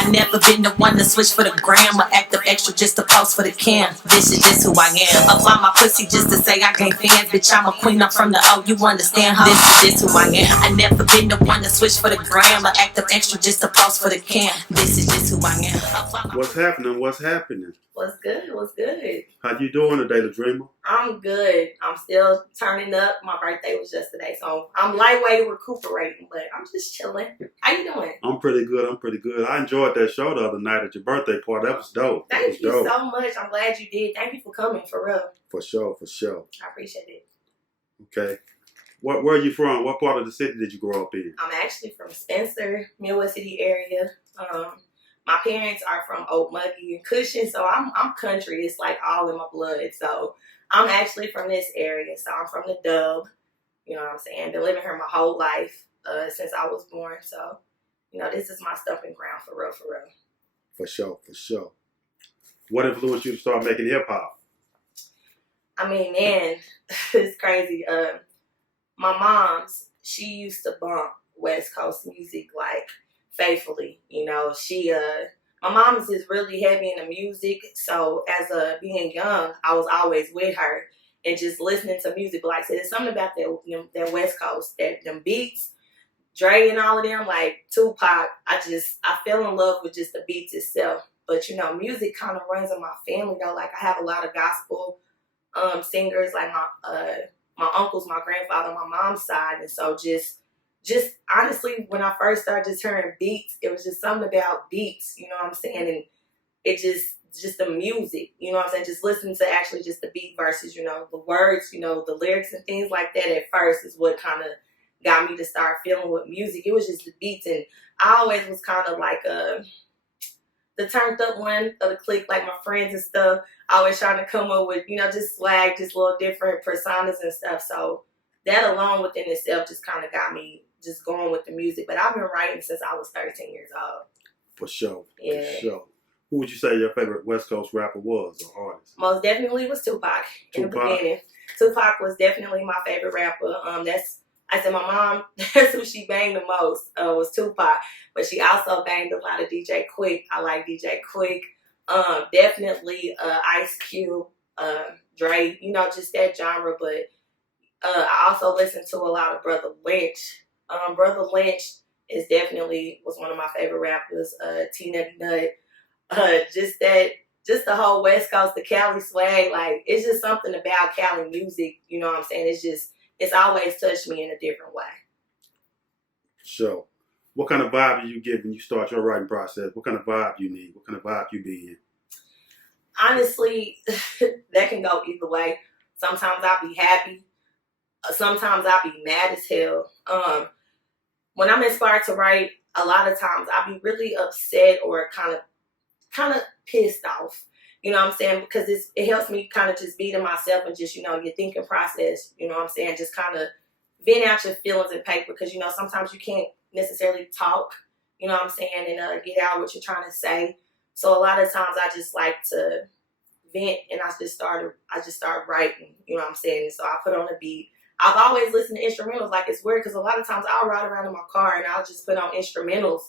I never been the one to switch for the gram or act up extra just to post for the cam. This is just who I am. Apply my pussy just to say I gain fans. Bitch, I'm a queen, I'm from the O, you understand, huh? This is just who I am. I never been the one to switch for the gram or act up extra just to post for the cam. This is just who I am. What's happening? What's happening? What's good? What's good? How you doing today, the dreamer? I'm good. I'm still turning up. My birthday was yesterday, so I'm lightweight recuperating, but I'm just chilling. How you doing? I'm pretty good. I'm pretty good. I enjoyed that show the other night at your birthday party. That was dope. Thank you so much. I'm glad you did. Thank you for coming, for real. For sure, for sure. I appreciate it. Okay. Where are you from? What part of the city did you grow up in? I'm actually from Spencer, Midwest City area. My parents are from Oak Muggy and Cushing, so I'm country. It's like all in my blood. So I'm actually from this area. So I'm from the Dub. You know what I'm saying? Been living here my whole life since I was born. So, you know, this is my stomping ground for real, for real. For sure, for sure. What influenced you to start making hip hop? I mean, man, it's crazy. My mom's, she used to bump West Coast music like faithfully. You know, my mom's is really heavy into music. So as being young, I was always with her and just listening to music. But like I said, there's something about that West Coast, them beats, Dre and all of them, like Tupac. I fell in love with just the beats itself. But you know, music kind of runs in my family though. Like I have a lot of gospel singers, like my uncles, my grandfather, my mom's side, and so just honestly, when I first started just hearing beats, it was just something about beats, you know what I'm saying, and it just the music, you know what I'm saying, just listening to actually just the beat versus, you know, the words, you know, the lyrics and things like that at first is what kind of got me to start feeling with music. It was just the beats, and I always was kind of like the turned up one of the clique, like my friends and stuff, always trying to come up with, you know, just swag, just little different personas and stuff. So that alone within itself just kind of got me just going with the music. But I've been writing since I was 13 years old. For sure. Yeah. For sure. Who would you say your favorite West Coast rapper was or artist? Most definitely was Tupac in the beginning. Tupac was definitely my favorite rapper. I said my mom, that's who she banged the most, was Tupac. But she also banged a lot of DJ Quick. I like DJ Quick. Definitely Ice Cube, Dre, you know, just that genre. But I also listened to a lot of Brother Lynch. Brother Lynch was one of my favorite rappers. T-Nutty Nut. Just the whole West Coast, the Cali swag. Like, it's just something about Cali music, you know what I'm saying? It's always touched me in a different way. Sure. What kind of vibe do you get when you start your writing process? What kind of vibe you need? What kind of vibe you be in? Honestly, that can go either way. Sometimes I'll be happy. Sometimes I'll be mad as hell. When I'm inspired to write, a lot of times I'll be really upset or kind of pissed off. You know what I'm saying? Because it helps me kind of just be to myself and just, you know, your thinking process, you know what I'm saying? Just kind of vent out your feelings in paper because, you know, sometimes you can't necessarily talk, you know what I'm saying, and get out what you're trying to say. So a lot of times I just like to vent and I just start writing, you know what I'm saying? And so I put on a beat. I've always listened to instrumentals. Like, it's weird because a lot of times I'll ride around in my car and I'll just put on instrumentals.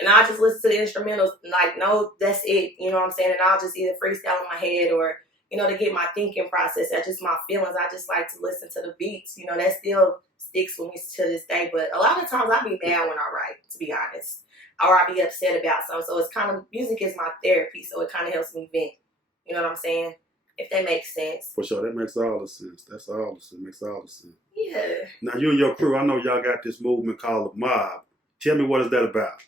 And I'll just listen to the instrumentals like, no, that's it. You know what I'm saying? And I'll just either freestyle in my head or, you know, to get my thinking process. That's just my feelings. I just like to listen to the beats. You know, that still sticks with me to this day. But a lot of times I'll be mad when I write, to be honest. Or I'll be upset about something. So it's kind of, music is my therapy. So it kind of helps me vent. You know what I'm saying? If that makes sense. For sure. That makes all the sense. Makes all the sense. Yeah. Now, you and your crew, I know y'all got this movement called the Mob. Tell me, what is that about?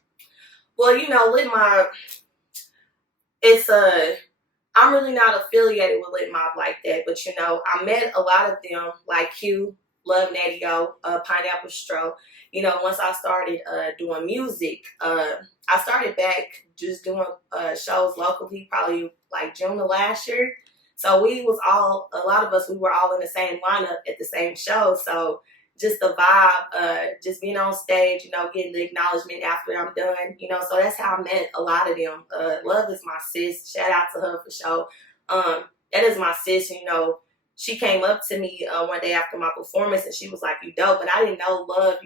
Well, you know, Lit Mob, I'm really not affiliated with Lit Mob like that, but you know, I met a lot of them, like Q, Love Natty O, Pineapple Stro. You know, once I started doing music, I started back just doing shows locally, probably like June of last year. So a lot of us, we were all in the same lineup at the same show. So just the vibe, just being on stage, you know, getting the acknowledgement after I'm done, you know, so that's how I met a lot of them. Love is my sis. Shout out to her for sure. That is my sis, you know. she came up to me one day after my performance and she was like, "You dope," but I didn't know Love.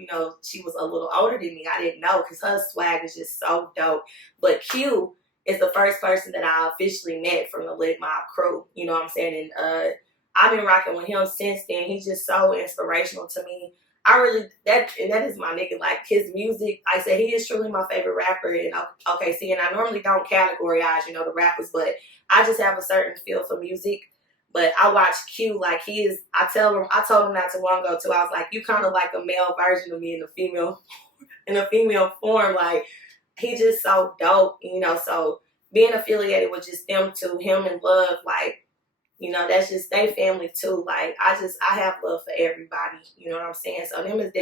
She was a little older than me. I didn't know because her swag is just so dope. But Q is the first person that I officially met from the Lit Mob crew. You know what I'm saying? And I've been rocking with him since then. He's just so inspirational to me. That is my nigga. Like his music, I said he is truly my favorite rapper. And okay, see, and I normally don't categorize, the rappers, but I just have a certain feel for music. But I watch Q like he is. I told him not too long ago too. I was like, you kind of like a male version of me in a female form. Like he just so dope, So being affiliated with just them two, him and Love, like, that's just they family too. Like I have love for everybody. You know what I'm saying? So them is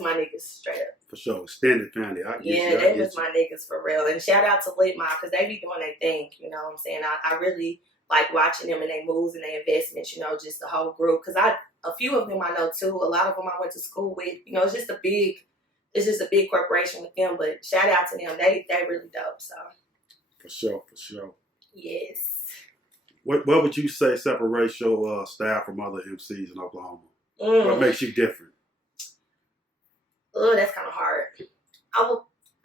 my niggas straight up. For sure, extended family. Them is my niggas for real. And shout out to Lit Mob because they be doing their thing. You know what I'm saying? I really like watching them and their moves and their investments. Just the whole group. Because a few of them I know too. A lot of them I went to school with. It's just a big corporation with them. But shout out to them. They really dope. So for sure. Yes. What would you say separates your style from other MCs in Oklahoma? What makes you different? Oh, that's kind of hard.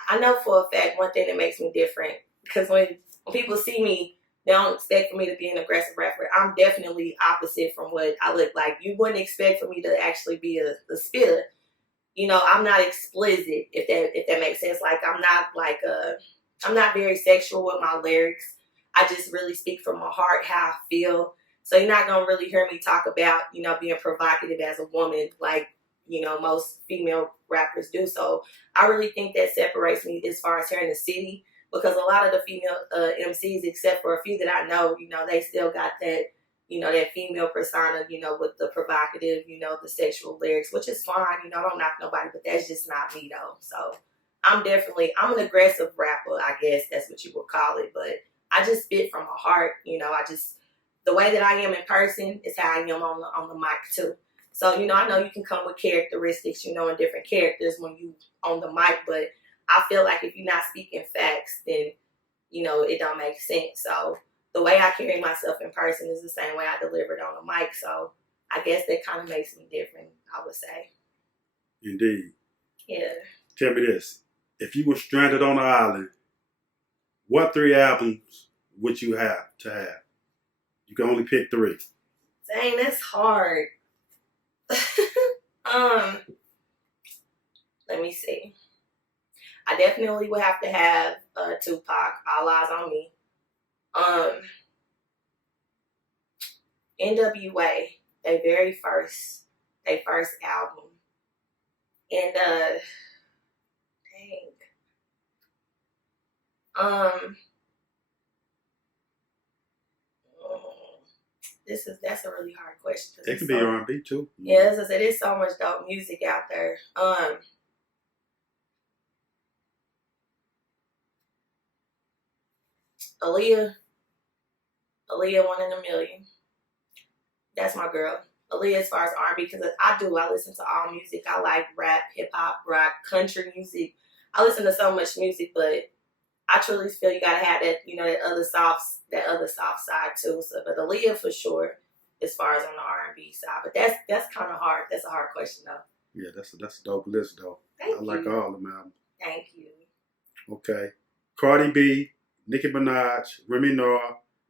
I know for a fact one thing that makes me different because when people see me, they don't expect for me to be an aggressive rapper. I'm definitely opposite from what I look like. You wouldn't expect for me to actually be a spitter. I'm not explicit if that makes sense. Like I'm not very sexual with my lyrics. I just really speak from my heart how I feel. So you're not gonna really hear me talk about being provocative as a woman like most female rappers do. So I really think that separates me as far as here in the city. Because a lot of the female MCs, except for a few that I know, they still got that, that female persona, with the provocative, the sexual lyrics, which is fine. I don't knock nobody, but that's just not me though. So I'm an aggressive rapper, I guess that's what you would call it. But I just spit from my heart, the way that I am in person is how I am on the mic too. So, I know you can come with characteristics, and different characters when you on the mic, but I feel like if you're not speaking facts, then, it don't make sense. So the way I carry myself in person is the same way I deliver it on the mic. So I guess that kind of makes me different, I would say. Indeed. Yeah. Tell me this. If you were stranded on an island, what 3 albums would you have to have? You can only pick 3. Dang, that's hard. Let me see. I definitely would have to have Tupac, All Eyes on Me. NWA, their first album. And that's a really hard question. It could be R&B too. Yeah, as I said, there's so much dope music out there. Aaliyah, 1 in a Million. That's my girl. Aaliyah as far as R&B, because I listen to all music. I like rap, hip-hop, rock, country music. I listen to so much music, but I truly feel you gotta have that, that other soft side too. So, but Aaliyah for sure, as far as on the R&B side. But that's kind of hard. That's a hard question though. Yeah, that's a dope list though. Thank you. Like all of them albums. Thank you. Okay, Cardi B, Nicki Minaj, Remy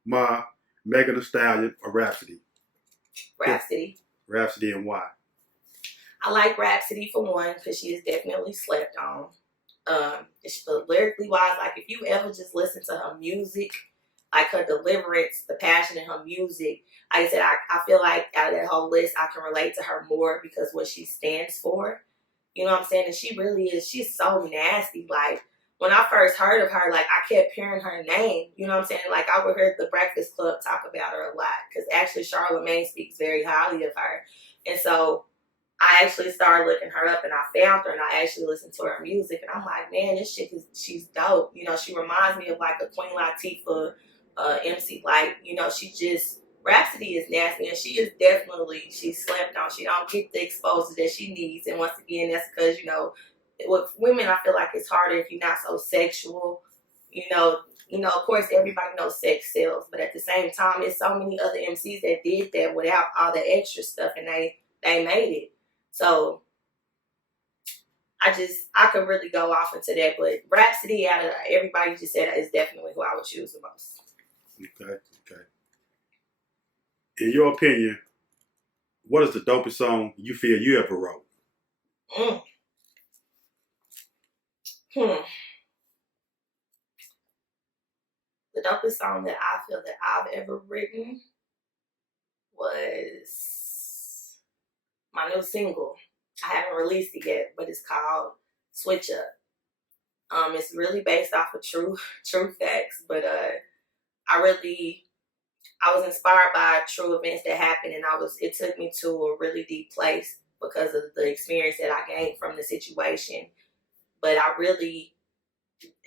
Ma, Megan Thee Stallion, or Rhapsody? Rhapsody, and why? I like Rhapsody for one because she is definitely slept on. Lyrically wise, like if you ever just listen to her music, like her deliverance, the passion in her music, like I said, I feel like out of that whole list, I can relate to her more because what she stands for. You know what I'm saying? And she really is. She's so nasty. Like when I first heard of her, like I kept hearing her name. You know what I'm saying? Like I would hear the Breakfast Club talk about her a lot because actually Charlamagne speaks very highly of her. And so I actually started looking her up and I found her and I actually listened to her music and I'm like, man, she's dope. She reminds me of like a Queen Latifah, MC Light. Rhapsody is nasty and she's slept on. She don't get the exposure that she needs. And once again, that's because, with women, I feel like it's harder if you're not so sexual. Of course, everybody knows sex sells, but at the same time, there's so many other MCs that did that without all the extra stuff, and they made it. So I could really go off into that, but Rhapsody, out of everybody just said, is definitely who I would choose the most. Okay. In your opinion, what is the dopest song you feel you ever wrote? The dopest song that I feel that I've ever written was my new single. I haven't released it yet, but it's called Switch Up. It's really based off of true facts, but I was inspired by true events that happened, and it took me to a really deep place because of the experience that I gained from the situation. But I really,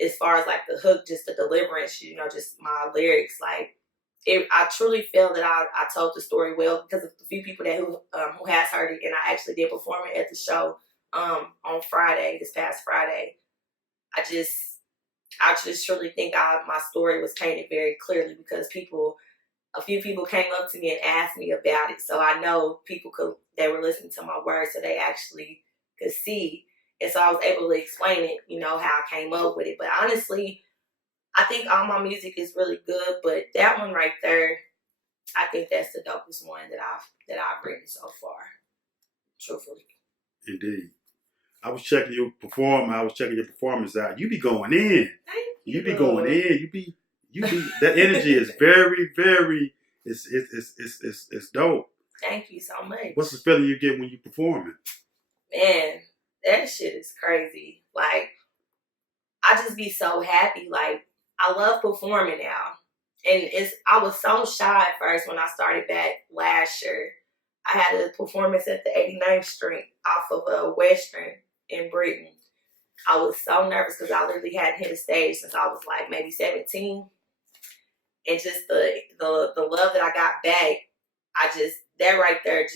as far as like the hook, just the deliverance, just my lyrics, like I truly feel that I told the story well because of the few people who has heard it, and I actually did perform it at the show on this past Friday. I just truly think my story was painted very clearly because a few people came up to me and asked me about it. So I know they were listening to my words, so they actually could see. And so I was able to explain it, how I came up with it. But honestly, I think all my music is really good, but that one right there, I think that's the dopest one that I've written so far. Truthfully. Indeed. I was checking your performance out. You be going in. Thank you. You be going in. You be that energy is very, very it's dope. Thank you so much. What's the feeling you get when you performing? Man, that shit is crazy. Like, I just be so happy. Like, I love performing now. And I was so shy at first when I started back last year. I had a performance at the 89th Street off of Western in Britain. I was so nervous because I literally hadn't hit a stage since I was like maybe 17. And just the love that I got back, that right there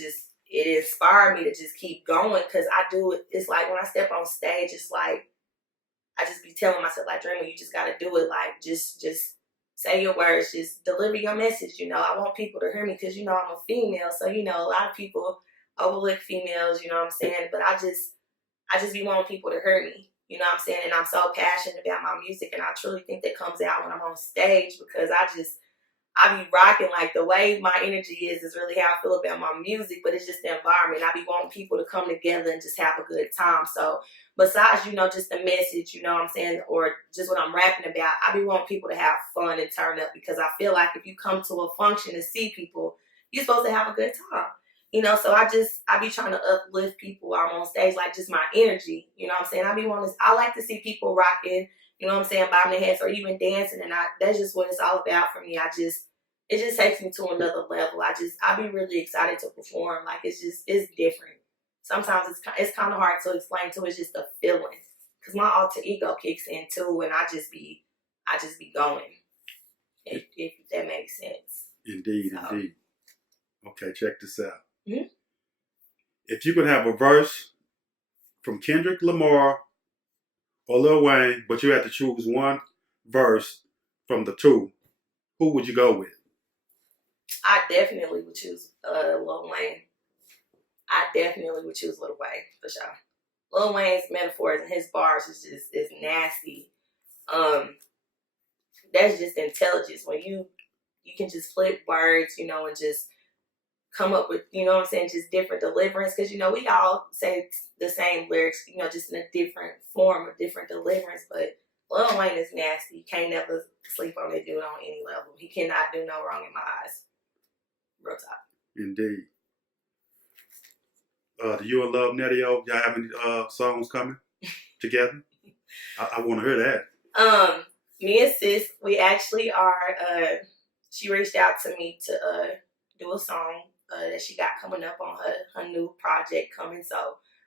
it inspired me to just keep going because I do it. It's like when I step on stage, it's like I just be telling myself, like, Dreamer, you just got to do it. Like, just say your words, just deliver your message. I want people to hear me because, I'm a female. So, a lot of people overlook females, you know what I'm saying? But I just be wanting people to hear me, you know what I'm saying? And I'm so passionate about my music, and I truly think that comes out when I'm on stage because I be rocking. Like, the way my energy is really how I feel about my music, but it's just the environment. I be wanting people to come together and just have a good time. So besides, just the message, you know what I'm saying, or just what I'm rapping about, I be wanting people to have fun and turn up because I feel like if you come to a function and see people, you're supposed to have a good time. So I be trying to uplift people while I'm on stage, like just my energy, you know what I'm saying? I like to see people rocking, you know what I'm saying, bobbing their heads or even dancing, and that's just what it's all about for me. It just takes me to another level. I be really excited to perform. Like, it's different. Sometimes it's kind of hard to explain too. It's just a feeling because my alter ego kicks in too, and I just be going. If that makes sense. Indeed. Okay, check this out. Mm-hmm. If you could have a verse from Kendrick Lamar or Lil Wayne, but you had to choose one verse from the two, who would you go with? I definitely would choose Lil Wayne. I definitely would choose Lil Wayne for sure. Lil Wayne's metaphors and his bars is nasty. That's just intelligence when you can just flip words, and just come up with, just different deliverance. Because, we all say the same lyrics, just in a different form, a different deliverance. But Lil Wayne is nasty. You can't never sleep on that dude on any level. He cannot do no wrong in my eyes. Real talk. Indeed. Do you and Love Nettie-O, y'all have any songs coming together? I want to hear that. Me and Sis, we actually are, she reached out to me to do a song that she got coming up on her new project coming. So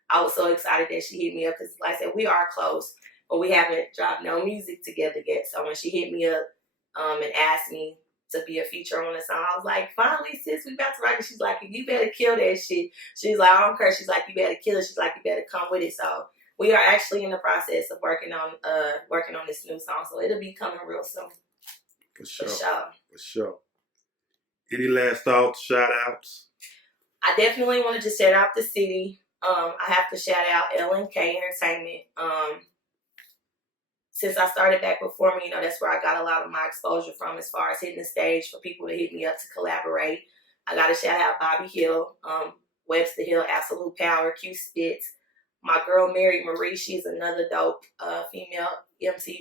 I was so excited that she hit me up because, like I said, we are close, but we haven't dropped no music together yet. So when she hit me up and asked me to be a feature on the song, I was like, finally, Sis, we about to write it. She's like, you better kill that shit. She's like, I don't care. She's like, you better kill it. She's like, you better come with it. So we are actually in the process of working on this new song, so it'll be coming real soon. For sure. For sure. Any last thoughts, shout outs? I definitely want to just shout out the city. I have to shout out L&K Entertainment. Since I started back performing, that's where I got a lot of my exposure from as far as hitting the stage for people to hit me up to collaborate. I got to shout out Bobby Hill, Webster Hill, Absolute Power, Q Spitz. My girl Mary Marie, she's another dope female MC.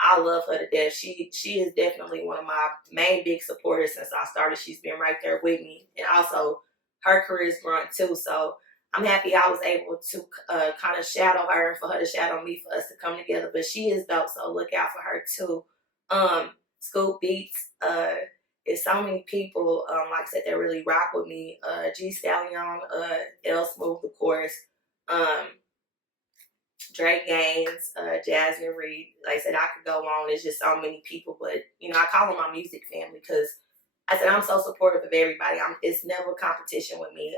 I love her to death. She is definitely one of my main big supporters since I started. She's been right there with me. And also, her career is growing too. So I'm happy I was able to kind of shadow her and for her to shadow me, for us to come together. But she is dope, so look out for her too. Scoop Beats, there's so many people, like I said, that really rock with me. G Stallion, L Smooth, of course. Drake Gaines, Jasmine Reed. Like I said, I could go on. It's just so many people, but I call them my music family because I said I'm so supportive of everybody. It's never competition with me.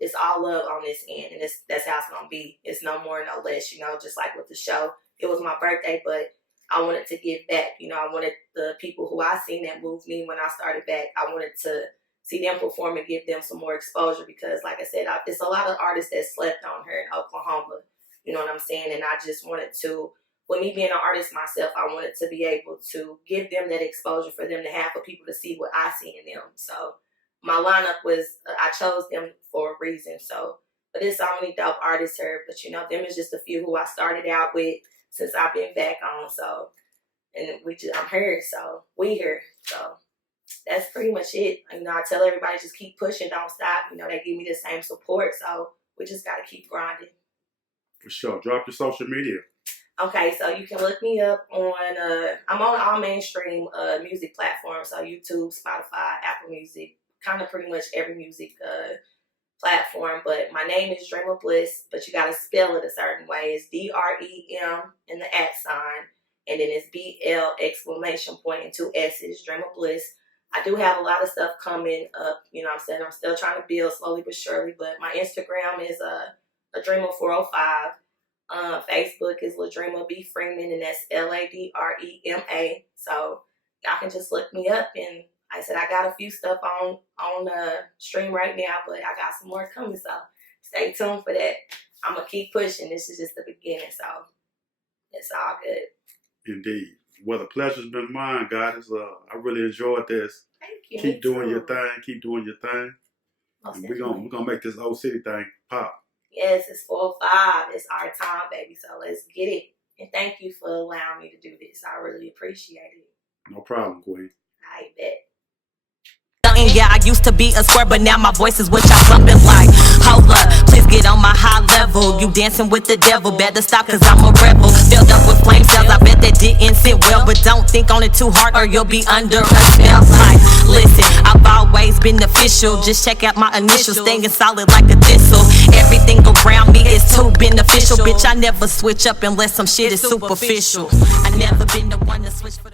It's all love on this end, and that's how it's gonna be. It's no more, no less. Just like with the show, it was my birthday, but I wanted to give back. I wanted the people who I seen that moved me when I started back. I wanted to see them perform and give them some more exposure because, like I said, it's a lot of artists that slept on here in Oklahoma. You know what I'm saying? And I just wanted to, with me being an artist myself, I wanted to be able to give them that exposure for them to have, for people to see what I see in them. So my lineup was, I chose them for a reason. So, but there's so many dope artists here, but them is just a few who I started out with since I've been back on. So, and I'm here, so we here. So that's pretty much it. I tell everybody just keep pushing, don't stop. They give me the same support, so we just got to keep grinding. For sure. Drop your social media. Okay, so you can look me up on, I'm on all mainstream music platforms, so YouTube, Spotify, Apple Music, kind of pretty much every music platform. But my name is Drem Bl, but you got to spell it a certain way. It's DREM and the @ and then it's BL exclamation point and 2 S's, Drem Bl. I do have a lot of stuff coming up, I'm saying. I'm still trying to build slowly but surely, but my Instagram is Ladreama405. Facebook is Ladreama B Freeman, and that's LADREMA. So y'all can just look me up, and I said I got a few stuff on stream right now, but I got some more coming, so stay tuned for that. I'm gonna keep pushing. This is just the beginning, so it's all good. Indeed. Well, the pleasure's been mine, guys. I really enjoyed this. Thank you. Keep doing your thing. Keep doing your thing. We're gonna make this old city thing pop. Yes, it's 4-5. It's our time, baby. So let's get it. And thank you for allowing me to do this. I really appreciate it. No problem, Queen. I bet. And yeah, I used to be a square, but now my voice is what y'all bumping like. Hold up, please get on my high level. You dancing with the devil, better stop cause I'm a rebel. Filled up with flame cells, I bet that didn't sit well. But don't think on it too hard or you'll be under a spell. Like, listen, I've always been official. Just check out my initials, staying solid like a thistle. Everything around me is too beneficial. Bitch, I never switch up unless some shit is superficial. I never been the one to switch for the